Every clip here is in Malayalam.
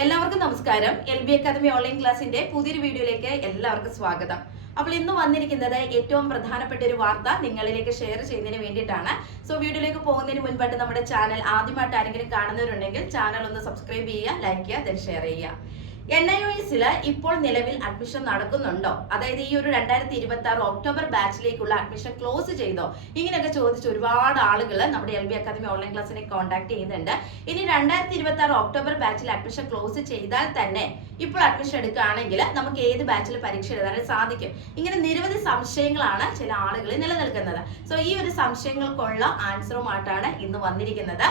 എല്ലാവർക്കും നമസ്കാരം. LB അക്കാദമി ഓൺലൈൻ ക്ലാസിന്റെ പുതിയൊരു വീഡിയോയിലേക്ക് എല്ലാവർക്കും സ്വാഗതം. അപ്പോൾ ഇന്ന് വന്നിരിക്കുന്നത് ഏറ്റവും പ്രധാനപ്പെട്ട ഒരു വാർത്ത നിങ്ങളിലേക്ക് ഷെയർ ചെയ്യുന്നതിന് വേണ്ടിയിട്ടാണ്. സോ വീഡിയോയിലേക്ക് പോകുന്നതിന് മുൻപായിട്ട് നമ്മുടെ ചാനൽ ആദ്യമായിട്ട് ആരെങ്കിലും കാണുന്നവരുണ്ടെങ്കിൽ ചാനൽ ഒന്ന് സബ്സ്ക്രൈബ് ചെയ്യുക, ലൈക്ക് ചെയ്യുക, ദെൻ ഷെയർ ചെയ്യുക. NIOS ഇപ്പോൾ നിലവിൽ അഡ്മിഷൻ നടക്കുന്നുണ്ടോ? അതായത് ഈ ഒരു 2026 ഒക്ടോബർ ബാച്ചിലേക്കുള്ള അഡ്മിഷൻ ക്ലോസ് ചെയ്തോ? ഇങ്ങനെയൊക്കെ ചോദിച്ച് ഒരുപാട് ആളുകൾ നമ്മുടെ LB അക്കാദമി ഓൺലൈൻ ക്ലാസ്സിനെ കോൺടാക്ട് ചെയ്യുന്നുണ്ട്. ഇനി 2026 ഒക്ടോബർ ബാച്ചിൽ അഡ്മിഷൻ ക്ലോസ് ചെയ്താൽ തന്നെ ഇപ്പോൾ അഡ്മിഷൻ എടുക്കുകയാണെങ്കിൽ നമുക്ക് ഏത് ബാച്ചിൽ പരീക്ഷ എഴുതാനായിട്ട് സാധിക്കും? ഇങ്ങനെ നിരവധി സംശയങ്ങളാണ് ചില ആളുകളിൽ നിലനിൽക്കുന്നത്. സോ ഈ ഒരു സംശയങ്ങൾക്കുള്ള ആൻസറുമായിട്ടാണ് ഇന്ന് വന്നിരിക്കുന്നത്.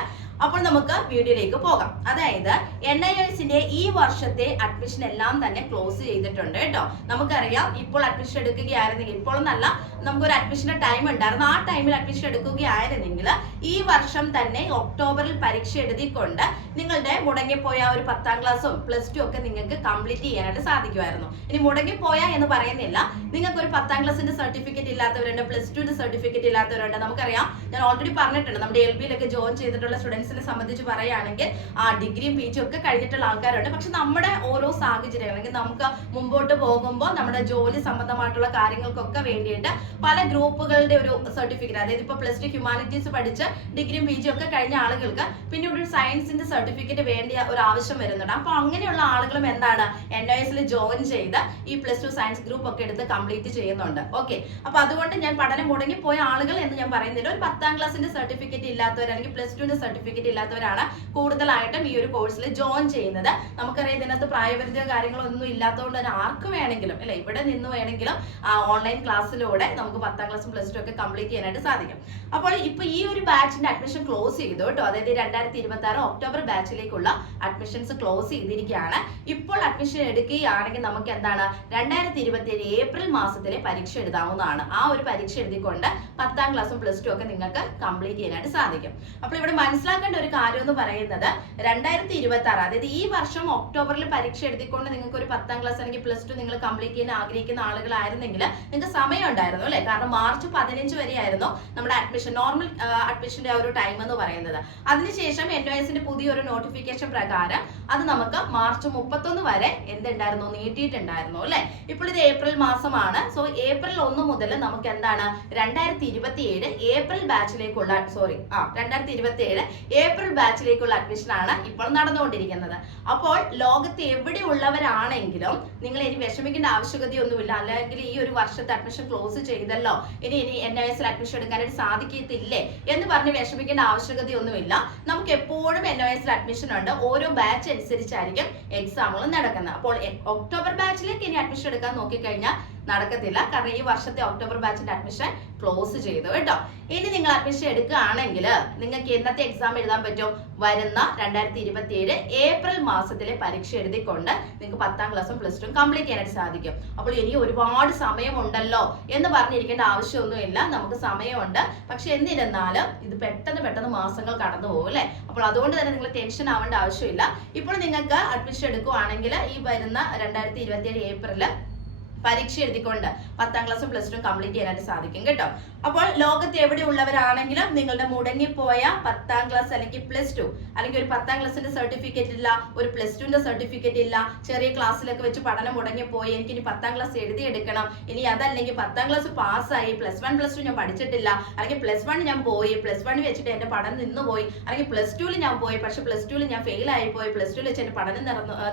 അപ്പോൾ നമുക്ക് വീഡിയോയിലേക്ക് പോകാം. അതായത് NIOSന്റെ ഈ വർഷത്തെ അഡ്മിഷൻ എല്ലാം തന്നെ ക്ലോസ് ചെയ്തിട്ടുണ്ട് കേട്ടോ. നമുക്കറിയാം, ഇപ്പോൾ അഡ്മിഷൻ എടുക്കുകയായിരുന്നെങ്കിൽ, ഇപ്പോഴൊന്നല്ല, നമുക്കൊരു അഡ്മിഷന്റെ ടൈം ഉണ്ടായിരുന്നു. ആ ടൈമിൽ അഡ്മിഷൻ എടുക്കുകയായിരുന്നെങ്കിൽ ഈ വർഷം തന്നെ ഒക്ടോബറിൽ പരീക്ഷ എഴുതിക്കൊണ്ട് നിങ്ങളുടെ മുടങ്ങിപ്പോയ ഒരു 10ാം ക്ലാസ്സും പ്ലസ് 2 ഒക്കെ നിങ്ങൾക്ക് കംപ്ലീറ്റ് ചെയ്യാനായിട്ട് സാധിക്കുമായിരുന്നു. ഇനി മുടങ്ങിപ്പോയ എന്ന് പറയുന്നില്ല, നിങ്ങൾക്ക് ഒരു 10ാം ക്ലാസ്സിന്റെ സർട്ടിഫിക്കറ്റ് ഇല്ലാത്തവരുണ്ട്, പ്ലസ് 2ന്റെ സർട്ടിഫിക്കറ്റ് ഇല്ലാത്തവരുണ്ട്. നമുക്കറിയാം, ഞാൻ ഓൾറെഡി പറഞ്ഞിട്ടുണ്ട്, നമ്മുടെ LBയിലൊക്കെ ജോയിൻ ചെയ്തിട്ടുള്ള സ്റ്റുഡൻസിനെ സംബന്ധിച്ച് പറയുകയാണെങ്കിൽ ഡിഗ്രിയും PG ഒക്കെ കഴിഞ്ഞിട്ടുള്ള ആൾക്കാരുണ്ട്. പക്ഷെ നമ്മുടെ ഓരോ സാഹചര്യം, അല്ലെങ്കിൽ നമുക്ക് മുമ്പോട്ട് പോകുമ്പോൾ നമ്മുടെ ജോലി സംബന്ധമായിട്ടുള്ള കാര്യങ്ങൾക്കൊക്കെ വേണ്ടിയിട്ട് പല ഗ്രൂപ്പുകളുടെ ഒരു സർട്ടിഫിക്കറ്റ്, അതായത് ഇപ്പൊ പ്ലസ് 2 ഹ്യൂമാനിറ്റീസ് പഠിച്ച് ഡിഗ്രിയും PG ഒക്കെ കഴിഞ്ഞ ആളുകൾക്ക് പിന്നെ ഒരു സയൻസിന്റെ സർട്ടിഫിക്കറ്റ് വേണ്ടിയ ഒരു ആവശ്യം വരുന്നുണ്ട്. അപ്പൊ അങ്ങനെയുള്ള ആളുകളും എന്താണ് NIOSൽ ജോയിൻ ചെയ്ത് ഈ പ്ലസ് 2 സയൻസ് ഗ്രൂപ്പ് ഒക്കെ എടുത്ത് കംപ്ലീറ്റ് ചെയ്യുന്നുണ്ട്. ഓക്കെ, അപ്പൊ അതുകൊണ്ട് ഞാൻ പഠനം മുടങ്ങിപ്പോയ ആളുകൾ എന്ന് ഞാൻ പറയുന്നില്ല. ഒരു 10ാം ക്ലാസ്സിന്റെ സർട്ടിഫിക്കറ്റ് ഇല്ലാത്തവർ അല്ലെങ്കിൽ പ്ലസ് 2ന്റെ സർട്ടിഫിക്കറ്റ് ഇല്ലാത്തവരാണ് കൂടുതലായിട്ടും ഈ ഒരു കോഴ്സിൽ ജോയിൻ ചെയ്യുന്നത്. നമുക്കറിയാം, ഇതിനകത്ത് പ്രായപരിധിയോ കാര്യങ്ങളോ ഒന്നും ഇല്ലാത്തതുകൊണ്ട് തന്നെ ആർക്ക് വേണമെങ്കിലും അല്ലെ, ഇവിടെ നിന്ന് വേണമെങ്കിലും ഓൺലൈൻ ക്ലാസ്സിലൂടെ നമുക്ക് 10ാം ക്ലാസ്സും പ്ലസ് 2 ഒക്കെ കംപ്ലീറ്റ് ചെയ്യാനായിട്ട് സാധിക്കും. അപ്പോൾ ഇപ്പൊ ഈ ഒരു ബാച്ചിന്റെ അഡ്മിഷൻ ക്ലോസ് ചെയ്തു കേട്ടോ. അതായത് 2026 ഒക്ടോബർ ബാച്ചിലേക്കുള്ള അഡ്മിഷൻസ് ക്ലോസ് ചെയ്തിരിക്കുകയാണ്. ഇപ്പോൾ അഡ്മിഷൻ എടുക്കുകയാണെങ്കിൽ നമുക്ക് എന്താണ് 2027 ഏപ്രിൽ മാസത്തിലെ പരീക്ഷ എഴുതാവുന്നതാണ്. ആ ഒരു പരീക്ഷ എഴുതിക്കൊണ്ട് 10ാം ക്ലാസ്സും പ്ലസ് 2 ഒക്കെ നിങ്ങൾക്ക് കംപ്ലീറ്റ് ചെയ്യാനായിട്ട് സാധിക്കും. അപ്പോൾ ഇവിടെ മനസ്സിലാക്കേണ്ട ഒരു കാര്യം എന്ന് പറയുന്നത് 2026, അതായത് ഈ വർഷം ഒക്ടോബറിൽ പരീക്ഷ എഴുതിക്കൊണ്ട് നിങ്ങൾക്ക് ഒരു 10ാം ക്ലാസ് അല്ലെങ്കിൽ പ്ലസ് 2 നിങ്ങൾ കംപ്ലീറ്റ് ചെയ്യാൻ ആഗ്രഹിക്കുന്ന ആളുകളായിരുന്നെങ്കിൽ നിങ്ങൾക്ക് സമയം ഉണ്ടായിരുന്നു അല്ലെ. കാരണം മാർച്ച് 15 വരെയായിരുന്നു നമ്മുടെ അഡ്മിഷൻ, നോർമൽ അഡ്മിഷന്റെ ഒരു ടൈം എന്ന് പറയുന്നത്. അതിനുശേഷം NIOSന്റെ പുതിയൊരു നോട്ടിഫിക്കേഷൻ പ്രകാരം അത് നമുക്ക് മാർച്ച് 31 വരെ എന്തുണ്ടായിരുന്നു, നീട്ടിയിട്ടുണ്ടായിരുന്നു അല്ലെ. ഇപ്പോൾ ഇത് ഏപ്രിൽ മാസമാണ്. സോ ഏപ്രിൽ 1 മുതൽ നമുക്ക് എന്താണ് 2027 ഏപ്രിൽ ബാച്ചിലേക്കുള്ള 2027 ഏപ്രിൽ ബാച്ചിലേക്കുള്ള അഡ്മിഷൻ ആണ് ഇപ്പോൾ നടന്നുകൊണ്ടിരിക്കുന്നത്. അപ്പോൾ ലോകത്ത് എവിടെയുള്ളവരാണെങ്കിലും നിങ്ങൾ ഇനി വിഷമിക്കേണ്ട ആവശ്യകതയൊന്നുമില്ല. അല്ലെങ്കിൽ ഈ ഒരു വർഷത്തെ അഡ്മിഷൻ ക്ലോസ് ചെയ്തല്ലോ, ഇനി NIOSൽ അഡ്മിഷൻ എടുക്കാനായിട്ട് സാധിക്കത്തില്ലേ എന്ന് പറഞ്ഞ് വിഷമിക്കേണ്ട ആവശ്യകതയൊന്നുമില്ല. നമുക്ക് എപ്പോഴും NIOSൽ അഡ്മിഷൻ ഉണ്ട്. ഓരോ ബാച്ച് അനുസരിച്ചായിരിക്കും എക്സാമുകൾ നടക്കുന്നത്. അപ്പോൾ ഒക്ടോബർ ബാച്ചിലേക്ക് ഇനി അഡ്മിഷൻ എടുക്കാൻ നോക്കിക്കഴിഞ്ഞാൽ നടക്കത്തില്ല. കാരണം ഈ വർഷത്തെ ഒക്ടോബർ ബാച്ചിന്റെ അഡ്മിഷൻ ക്ലോസ് ചെയ്തു കേട്ടോ. ഇനി നിങ്ങൾ അഡ്മിഷൻ എടുക്കുകയാണെങ്കിൽ നിങ്ങൾക്ക് എന്നത്തെ എക്സാം എഴുതാൻ പറ്റും? വരുന്ന 2027 ഏപ്രിൽ മാസത്തിലെ പരീക്ഷ എഴുതിക്കൊണ്ട് നിങ്ങൾക്ക് 10ാം ക്ലാസ്സും പ്ലസ് 2 കംപ്ലീറ്റ് ചെയ്യാനായിട്ട് സാധിക്കും. അപ്പോൾ ഇനി ഒരുപാട് സമയമുണ്ടല്ലോ എന്ന് പറഞ്ഞിരിക്കേണ്ട ആവശ്യമൊന്നുമില്ല. നമുക്ക് സമയമുണ്ട്. പക്ഷെ എന്നിരുന്നാലും ഇത് പെട്ടെന്ന് മാസങ്ങൾ കടന്നു പോകും അല്ലെ. അപ്പോൾ അതുകൊണ്ട് തന്നെ നിങ്ങൾ ടെൻഷൻ ആവേണ്ട ആവശ്യമില്ല. ഇപ്പോൾ നിങ്ങൾക്ക് അഡ്മിഷൻ എടുക്കുകയാണെങ്കിൽ ഈ വരുന്ന 2027 ഏപ്രിൽ പരീക്ഷ എഴുതിക്കൊണ്ട് 10ാം ക്ലാസ്സും പ്ലസ് 2 കംപ്ലീറ്റ് ചെയ്യാനായിട്ട് സാധിക്കും കേട്ടോ. അപ്പോൾ ലോകത്ത് എവിടെയുള്ളവരാണെങ്കിലും നിങ്ങളുടെ മുടങ്ങിപ്പോയ 10ാം ക്ലാസ് അല്ലെങ്കിൽ പ്ലസ് 2 അല്ലെങ്കിൽ ഒരു 10ാം ക്ലാസ്സിന്റെ സർട്ടിഫിക്കറ്റ് ഇല്ല, ഒരു പ്ലസ് 2ന്റെ സർട്ടിഫിക്കറ്റ് ഇല്ല, ചെറിയ ക്ലാസ്സിലൊക്കെ വെച്ച് പഠനം മുടങ്ങിപ്പോയി, എനിക്ക് ഇനി 10ാം ക്ലാസ് എഴുതിയെടുക്കണം, ഇനി അതല്ലെങ്കിൽ 10ാം ക്ലാസ് പാസ്സായി, പ്ലസ് 1 പ്ലസ് 2 ഞാൻ പഠിച്ചിട്ടില്ല, അല്ലെങ്കിൽ പ്ലസ് 1 ഞാൻ പോയി, പ്ലസ് 1 വെച്ചിട്ട് എന്റെ പഠനം നിന്നുപോയി, അല്ലെങ്കിൽ പ്ലസ് 2ൽ ഞാൻ പോയി പക്ഷെ പ്ലസ് 2ൽ ഞാൻ ഫെയിൽ ആയിപ്പോയി, പ്ലസ് 2ൽ വെച്ച് എന്റെ പഠനം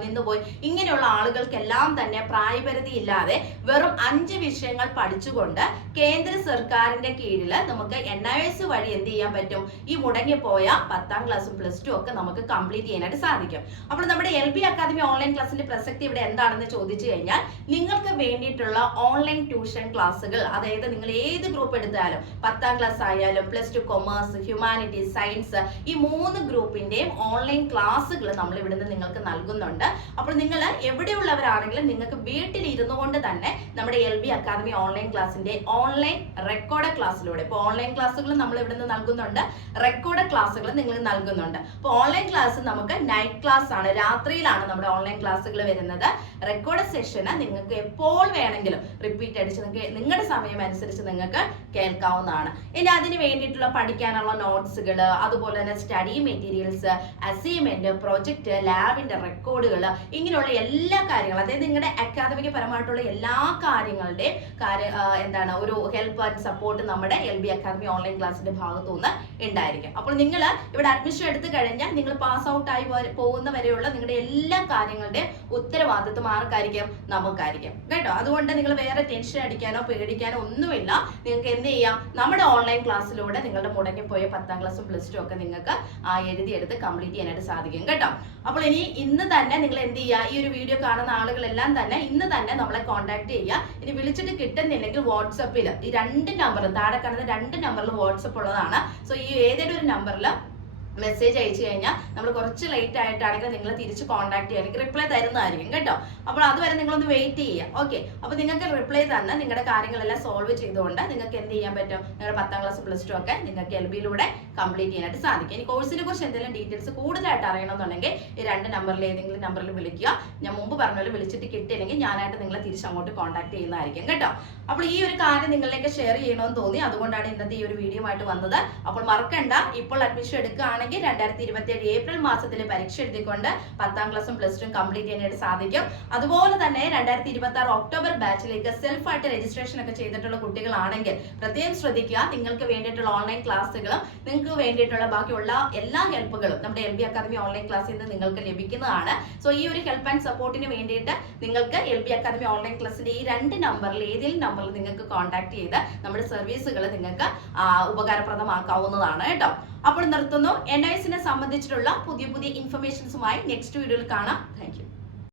നിന്നുപോയി. ഇങ്ങനെയുള്ള ആളുകൾക്കെല്ലാം തന്നെ പ്രായപരിധി ഇല്ലാതെ വെറും 5 വിഷയങ്ങൾ പഠിച്ചുകൊണ്ട് കേന്ദ്ര സർക്കാരിന്റെ കീഴിൽ നമുക്ക് NIOS വഴി എന്ത് ചെയ്യാൻ പറ്റും? ഈ മുടങ്ങിപ്പോയ 10ാം ക്ലാസ്സും പ്ലസ് 2 ഒക്കെ നമുക്ക് കംപ്ലീറ്റ് ചെയ്യാനായിട്ട് സാധിക്കും. അപ്പോൾ നമ്മുടെ LB അക്കാദമി ഓൺലൈൻ ക്ലാസ്സിന്റെ പ്രസക്തി ഇവിടെ എന്താണെന്ന് ചോദിച്ചു കഴിഞ്ഞാൽ, നിങ്ങൾക്ക് വേണ്ടിയിട്ടുള്ള ഓൺലൈൻ ട്യൂഷൻ ക്ലാസ്സുകൾ, അതായത് നിങ്ങൾ ഏത് ഗ്രൂപ്പ് എടുത്താലും 10ാം ക്ലാസ് ആയാലും പ്ലസ് 2 കൊമേഴ്സ്, ഹ്യൂമാനിറ്റീസ്, സയൻസ്, ഈ 3 ഗ്രൂപ്പിന്റെയും ഓൺലൈൻ ക്ലാസ്സുകൾ നമ്മൾ ഇവിടുന്ന് നിങ്ങൾക്ക് നൽകുന്നുണ്ട്. അപ്പോൾ നിങ്ങൾ എവിടെയുള്ളവരാണെങ്കിലും നിങ്ങൾക്ക് വീട്ടിൽ ഇരുന്നു കൊണ്ട് തന്നെ നമ്മുടെ LB അക്കാദമി ഓൺലൈൻ ക്ലാസ്സിന്റെ ഓൺലൈൻ റെക്കോർഡ് ക്ലാസ്സിലൂടെ, ഇപ്പോൾ ഓൺലൈൻ ക്ലാസ്സുകൾ നമ്മൾ ഇവിടെ നിന്ന് നൽകുന്നുണ്ട്, റെക്കോർഡ് ക്ലാസ്സുകൾ നിങ്ങൾ നൽകുന്നുണ്ട്. അപ്പോൾ ഓൺലൈൻ ക്ലാസ് നമുക്ക് നൈറ്റ് ക്ലാസ് ആണ്, രാത്രിയിലാണ് നമ്മുടെ ഓൺലൈൻ ക്ലാസ്സുകൾ വരുന്നത്. റെക്കോർഡ് സെഷന് നിങ്ങൾക്ക് എപ്പോൾ വേണമെങ്കിലും റിപ്പീറ്റ് അടിച്ച് നിങ്ങൾക്ക് നിങ്ങളുടെ സമയം അനുസരിച്ച് നിങ്ങൾക്ക് കേൾക്കാവുന്നതാണ്. ഇനി അതിന് വേണ്ടിയിട്ടുള്ള പഠിക്കാനുള്ള നോട്ട്സുകൾ, അതുപോലെ തന്നെ സ്റ്റഡി മെറ്റീരിയൽസ്, അസൈൻമെന്റ്, പ്രൊജക്ട്, ലാബിന്റെ റെക്കോർഡുകൾ, ഇങ്ങനെയുള്ള എല്ലാ കാര്യങ്ങളും, അതായത് നിങ്ങളുടെ അക്കാദമിക് പരമായിട്ടുള്ള എല്ലാ കാര്യങ്ങളുടെയും എന്താണ് ഒരു ഹെൽപ്പ് ആൻഡ് സപ്പോർട്ട് നമ്മുടെ LB അക്കാദമി ഓൺലൈൻ ക്ലാസ്സിന്റെ ഭാഗത്തു നിന്ന് ഉണ്ടായിരിക്കും. അപ്പോൾ നിങ്ങൾ ഇവിടെ അഡ്മിഷൻ എടുത്തു കഴിഞ്ഞാൽ നിങ്ങൾ പാസ് ഔട്ട് ആയി പോകുന്ന വരെയുള്ള നിങ്ങളുടെ എല്ലാ കാര്യങ്ങളുടെയും ഉത്തരവാദിത്വം ആർക്കായിരിക്കും? നമുക്കായിരിക്കും കേട്ടോ. അതുകൊണ്ട് നിങ്ങൾ വേറെ ടെൻഷൻ അടിക്കാനോ പേടിക്കാനോ ഒന്നുമില്ല. നിങ്ങൾക്ക് എന്ത് ചെയ്യാം, നമ്മുടെ ഓൺലൈൻ ക്ലാസ്സിലൂടെ നിങ്ങളുടെ മുടങ്ങിപ്പോയ 10ാം ക്ലാസ്സും പ്ലസ് ടു ഒക്കെ നിങ്ങൾക്ക് എഴുതിയെടുത്ത് കംപ്ലീറ്റ് ചെയ്യാനായിട്ട് സാധിക്കും കേട്ടോ. അപ്പോൾ ഇന്ന് തന്നെ നിങ്ങൾ എന്ത് ചെയ്യുക, ഈ ഒരു വീഡിയോ കാണുന്ന ആളുകളെല്ലാം തന്നെ ഇന്ന് തന്നെ നമ്മളെ കോൺടാക്ട് ചെയ്യുക. ഇനി വിളിച്ചിട്ട് കിട്ടുന്നില്ലെങ്കിൽ വാട്സപ്പിൽ ഈ 2 നമ്പറിൽ, താഴെ കാണുന്ന 2 നമ്പറിൽ വാട്സപ്പ് ഉള്ളതാണ്. സോ ഈ ഏതെങ്കിലും ഒരു നമ്പറിൽ മെസ്സേജ് അയച്ചു കഴിഞ്ഞാൽ നമ്മൾ കുറച്ച് ലേറ്റ് ആയിട്ടാണെങ്കിൽ നിങ്ങൾ തിരിച്ച് കോൺടാക്ട് ചെയ്യുക, റിപ്ലൈ തരുന്നതായിരിക്കും കേട്ടോ. അപ്പോൾ അതുവരെ നിങ്ങളൊന്ന് വെയിറ്റ് ചെയ്യുക. ഓക്കെ, അപ്പോൾ നിങ്ങൾക്ക് റിപ്ലൈ തന്നെ നിങ്ങളുടെ കാര്യങ്ങളെല്ലാം സോൾവ് ചെയ്തുകൊണ്ട് നിങ്ങൾക്ക് എന്ത് ചെയ്യാൻ പറ്റും, നിങ്ങളുടെ 10ാം ക്ലാസ് പ്ലസ് ടു ഒക്കെ നിങ്ങൾക്ക് LBയിലൂടെ കംപ്ലീറ്റ് ചെയ്യാനായിട്ട് സാധിക്കും. ഇനി കോഴ്സിനെ കുറിച്ച് എന്തെങ്കിലും ഡീറ്റെയിൽസ് കൂടുതലായിട്ട് അറിയണമെന്നുണ്ടെങ്കിൽ ഈ 2 നമ്പറിൽ ഏതെങ്കിലും നമ്പറിൽ വിളിക്കുക. ഞാൻ മുമ്പ് പറഞ്ഞ പോലെ വിളിച്ചിട്ട് കിട്ടിയില്ലെങ്കിൽ ഞാനായിട്ട് നിങ്ങളെ തിരിച്ചങ്ങോട്ട് കോൺടാക്ട് ചെയ്യുന്നതായിരിക്കും കേട്ടോ. അപ്പോൾ ഈ ഒരു കാര്യം നിങ്ങളിലേക്ക് ഷെയർ ചെയ്യണമെന്ന് തോന്നി, അതുകൊണ്ടാണ് ഇന്നത്തെ ഈ ഒരു വീഡിയോ ആയിട്ട് വന്നത്. അപ്പോൾ മറക്കണ്ട, ഇപ്പോൾ അഡ്മിഷൻ എടുക്കുകയാണെങ്കിൽ 2027 ഏപ്രിൽ മാസത്തിൽ പരീക്ഷ എഴുതിക്കൊണ്ട് 10ാം ക്ലാസ്സും പ്ലസ് ടു കംപ്ലീറ്റ് ചെയ്യാനായിട്ട് സാധിക്കും. അതുപോലെ തന്നെ 2026 ഒക്ടോബർ ബാച്ചിലേക്ക് സെൽഫായിട്ട് രജിസ്ട്രേഷൻ ഒക്കെ ചെയ്തിട്ടുള്ള കുട്ടികളാണെങ്കിൽ പ്രത്യേകം ശ്രദ്ധിക്കുക. നിങ്ങൾക്ക് വേണ്ടിയിട്ടുള്ള ഓൺലൈൻ ക്ലാസ്സുകളും നിങ്ങൾക്ക് വേണ്ടിയിട്ടുള്ള ബാക്കിയുള്ള എല്ലാ ഹെൽപ്പുകളും നമ്മുടെ LB അക്കാദമി ഓൺലൈൻ ക്ലാസ്സിൽ നിന്ന് നിങ്ങൾക്ക് ലഭിക്കുന്നതാണ്. സോ ഈ ഒരു ഹെൽപ്പ് ആൻഡ് സപ്പോർട്ടിന് വേണ്ടിയിട്ട് നിങ്ങൾക്ക് LB അക്കാദമി ഓൺലൈൻ ക്ലാസ്സിന്റെ ഈ 2 നമ്പറിൽ ഏതെങ്കിലും നമ്പറിൽ നിങ്ങൾക്ക് കോൺടാക്ട് ചെയ്ത് നമ്മുടെ സർവീസുകൾ നിങ്ങൾക്ക് ഉപകാരപ്രദമാക്കാവുന്നതാണ് കേട്ടോ. അപ്പോൾ നിർത്തുന്നു. NISനെ സംബന്ധിച്ചിട്ടുള്ള പുതിയ ഇൻഫർമേഷൻസുമായി നെക്സ്റ്റ് വീഡിയോയിൽ കാണാം. Thank you.